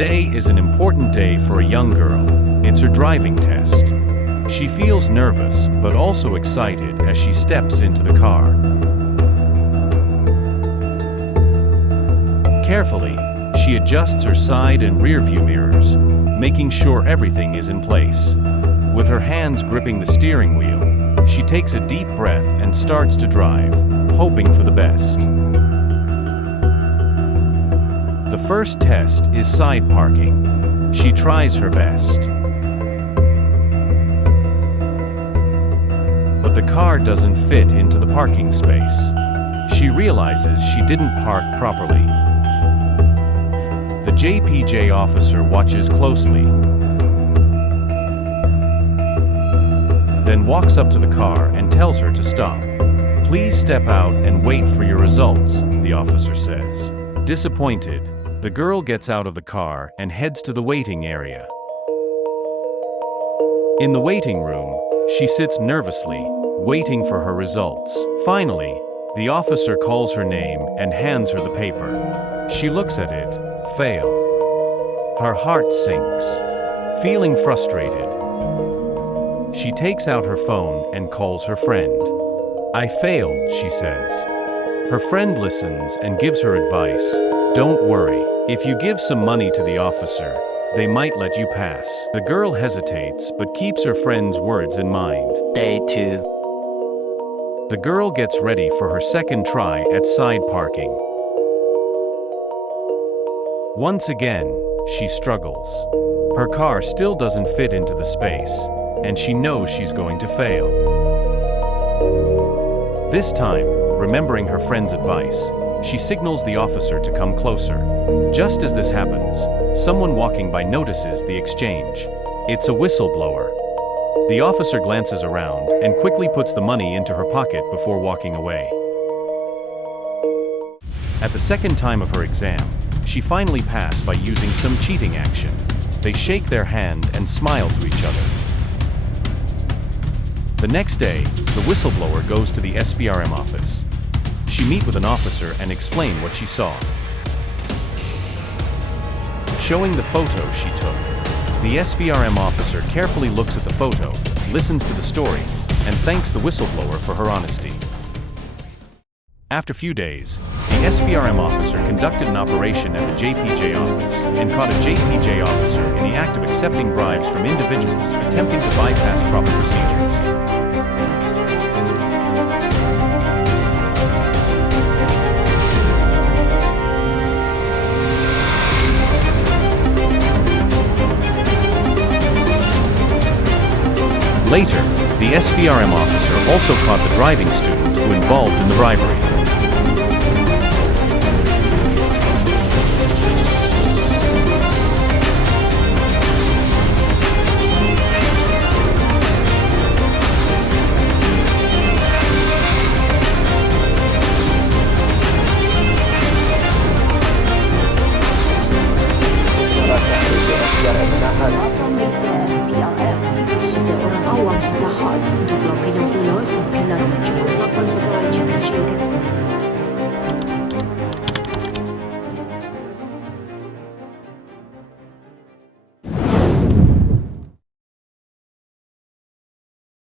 Today is an important day for a young girl. It's her driving test. She feels nervous, but also excited as she steps into the car. Carefully, she adjusts her side and rear view mirrors, making sure everything is in place. With her hands gripping the steering wheel, she takes a deep breath and starts to drive, hoping for the best. The first test is side parking. She tries her best. But the car doesn't fit into the parking space. She realizes she didn't park properly. The JPJ officer watches closely, then walks up to the car and tells her to stop. "Please step out and wait for your results," the officer says. Disappointed, the girl gets out of the car and heads to the waiting area. In the waiting room, she sits nervously, waiting for her results. Finally, the officer calls her name and hands her the paper. She looks at it. Fail. Her heart sinks. Feeling frustrated, she takes out her phone and calls her friend. "I failed," she says. Her friend listens and gives her advice. "Don't worry. If you give some money to the officer, they might let you pass." The girl hesitates but keeps her friend's words in mind. Day 2. The girl gets ready for her second try at side parking. Once again, she struggles. Her car still doesn't fit into the space, and she knows she's going to fail. This time, remembering her friend's advice, she signals the officer to come closer. Just as this happens, someone walking by notices the exchange. It's a whistleblower. The officer glances around and quickly puts the money into her pocket before walking away. At the second time of her exam, she finally passed by using some cheating action. They shake their hand and smile to each other. The next day, the whistleblower goes to the SBRM office. She meets with an officer and explains what she saw. Showing the photo she took, the SBRM officer carefully looks at the photo, listens to the story, and thanks the whistleblower for her honesty. After a few days, the SBRM officer conducted an operation at the JPJ office and caught a JPJ officer in the act of accepting bribes from individuals attempting to bypass proper procedures. Later, the SBRM officer also caught the driving student who involved in the bribery.